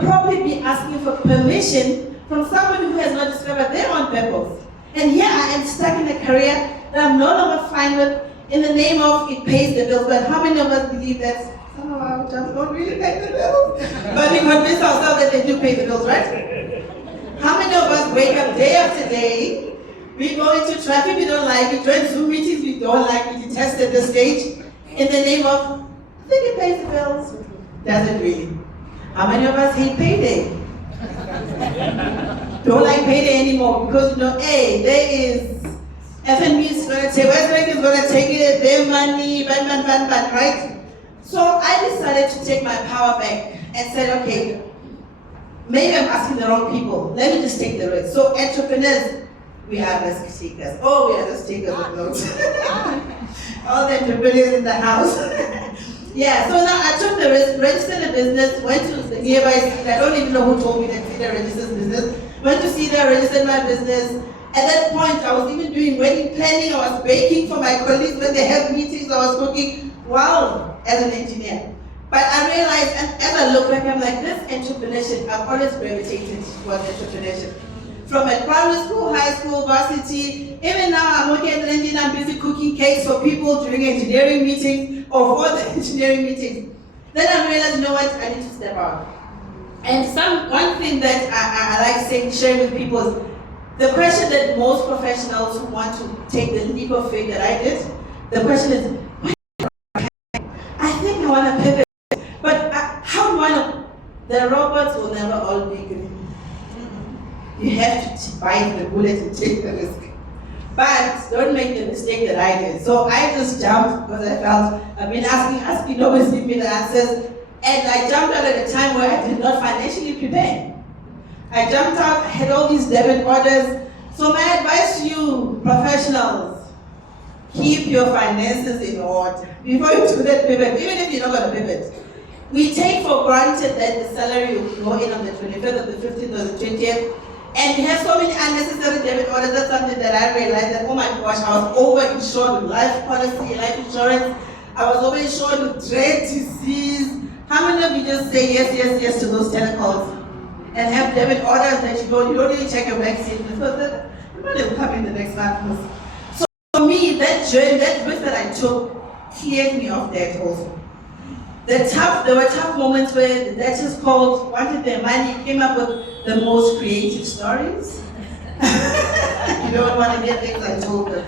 will probably be asking for permission from someone who has not discovered their own purpose. And here I am stuck in a career that I'm no longer fine with in the name of it pays the bills. But how many of us believe that some of our jobs don't really pay the bills? But we convince ourselves that they do pay the bills, right? How many of us wake up day after day, we go into traffic we don't like, we join Zoom meetings we don't like, we detest at this stage, in the name of, I think it pays the bills. Does it really? How many of us hate payday? Don't like payday anymore because you know, hey, there is FNB is going to take, West Bank is going to take it, their money, right? So I decided to take my power back and said, okay, maybe I'm asking the wrong people. Let me just take the risk. So entrepreneurs, we are risk takers. Oh, we are risk takers of notes. All the entrepreneurs in the house. Yeah, so now I took the risk, registered a business, went to the nearby city. I don't even know who told me that city registered business. Went to city, registered my business. At that point, I was even doing wedding planning. I was baking for my colleagues when they have meetings. I was cooking. Wow, as an engineer. But I realized, and as I look back, I'm like, this entrepreneurship, I've always gravitated towards entrepreneurship. From a primary school, high school, varsity, even now I'm working as an engineer, I'm busy cooking cakes for people during engineering meetings or for the engineering meetings. Then I realized, you know what, I need to step out. And one thing that I like sharing with people is the question that most professionals who want to take the leap of faith that I did, the question is, I think I want to pivot, but how do I know? The robots will never all be green. You have to bite the bullet and take the risk. But don't make the mistake that I did. So I just jumped because I felt I've been asking, nobody's giving me the answers. And I jumped out at a time where I did not financially prepare. I jumped out, I had all these debit orders. So my advice to you, professionals, keep your finances in order. Before you do that pivot, even if you're not going to pivot, we take for granted that the salary will go in on the 25th or the 15th or the 20th. And we have so many unnecessary debit orders. That's something that I realized that, oh my gosh, I was over-insured with life policy, life insurance. I was over-insured with dread disease. How many of you just say yes, yes, yes to those telecalls and have debit orders that you don't really check your bank statement because the money will come in the next month. So for me, that journey, that risk that I took cleared me of that also. There were tough moments where the debtors called, wanted their money, came up with the most creative stories. You don't want to get things I told them.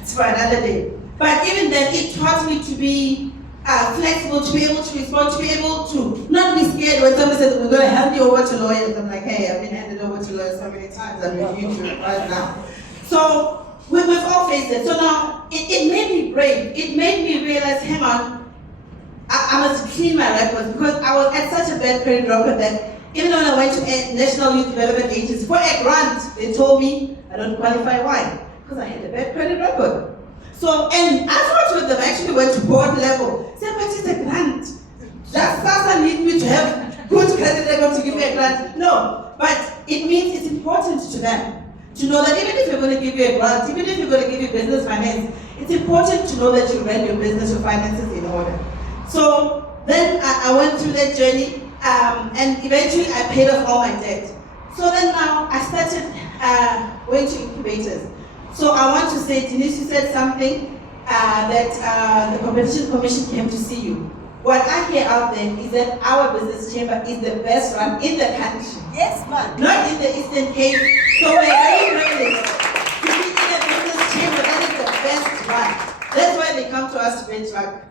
It's for another day. But even then, it taught me to be flexible, to be able to respond, to be able to not be scared when somebody says, we're going to hand you over to lawyers. I'm like, hey, I've been handed over to lawyers so many times, I'm with you right now. So we've all faced it. So now, it made me brave. It made me realize, hang on, I must clean my records because I was at such a bad credit record that even when I went to National Youth Development Agency for a grant, they told me I don't qualify. Why? Because I had a bad credit record. So, and I worked with them, I actually went to board level. Said, but it's a grant. Does SASA need me to have good credit record to give me a grant? No, but it means it's important to them to know that even if you're going to give you a grant, even if you're going to give you business finance, it's important to know that you run your business, your finances in order. So then I went through that journey and eventually I paid off all my debt. So then now I started going to incubators. So I want to say, Denise, you said something that the Competition Commission came to see you. What I hear out there is that our business chamber is the best run in the country. Yes, ma'am. Not in the Eastern Cape. So we're very privileged to be in a business chamber that is the best run. That's why they come to us to benchmark.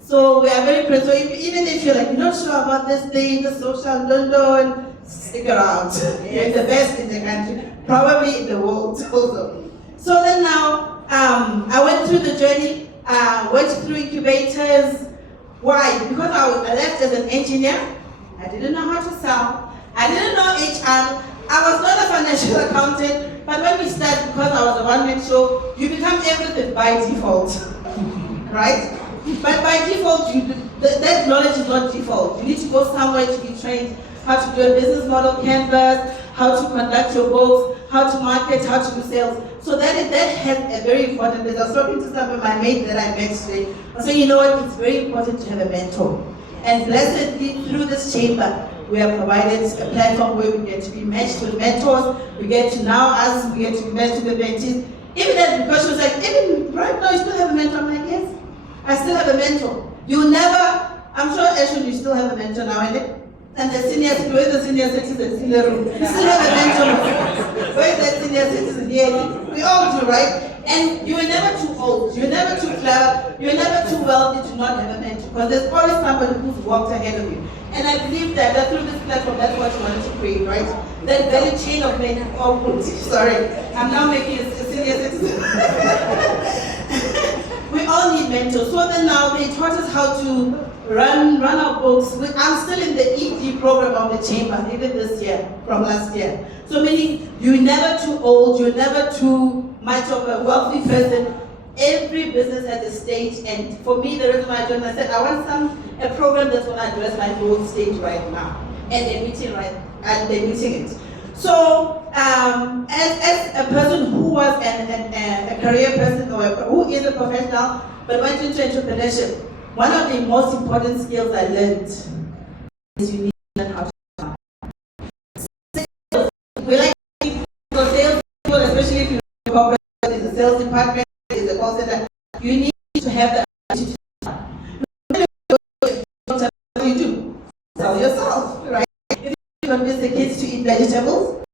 So we are very privileged. So even if you're like, you're not sure about this thing, the social, don't stick around. You're the best in the country, probably in the world also. So then now, I went through the journey, went through incubators. Why? Because I left as an engineer. I didn't know how to sell. I didn't know HR. I was not a financial accountant. But when we started, because I was a one-man show, you become everything by default, right? But by default, that knowledge is not default. You need to go somewhere to be trained how to do a business model canvas, how to conduct your books, how to market, how to do sales. So that has a very important business. I was talking to some of my mates that I met today. I was saying, you know what, it's very important to have a mentor. And blessedly, through this chamber, we have provided a platform where we get to be matched with mentors. We get to we get to be matched with mentees. Even then, because she was like, even right now you still have a mentor? I'm like, yes, I still have a mentor. You never, I'm sure Ashwin, you still have a mentor now, isn't it? And the seniors, where's the senior citizens in the room? You still have a mentor. Where's that senior citizen? Yeah, we all do, right? And you are never too old, you're never too clever, you're never too wealthy to not have a mentor, because there's always somebody who's walked ahead of you. And I believe that through this platform, that's what you wanted to create, right? That very chain of men. Oh, sorry, I'm now making a senior citizen. We all need mentors. So then now they taught us how to run our books. I'm still in the ED program of the chamber, even this year, from last year. So meaning you're never too old, you're never too much of a wealthy person. Every business has a stage, and for me, the reason why I joined, I said I want a program that's going to address my growth stage right now, and they're meeting it. So, as a person who was a career person or who is a professional but went into entrepreneurship, one of the most important skills I learned is you need to learn how to sell. We like sales people, especially if you're corporate, in the sales department, in the call center, you need to have the ability to sell. What do you do? Sell yourself, right? If you convince the kids to eat vegetables,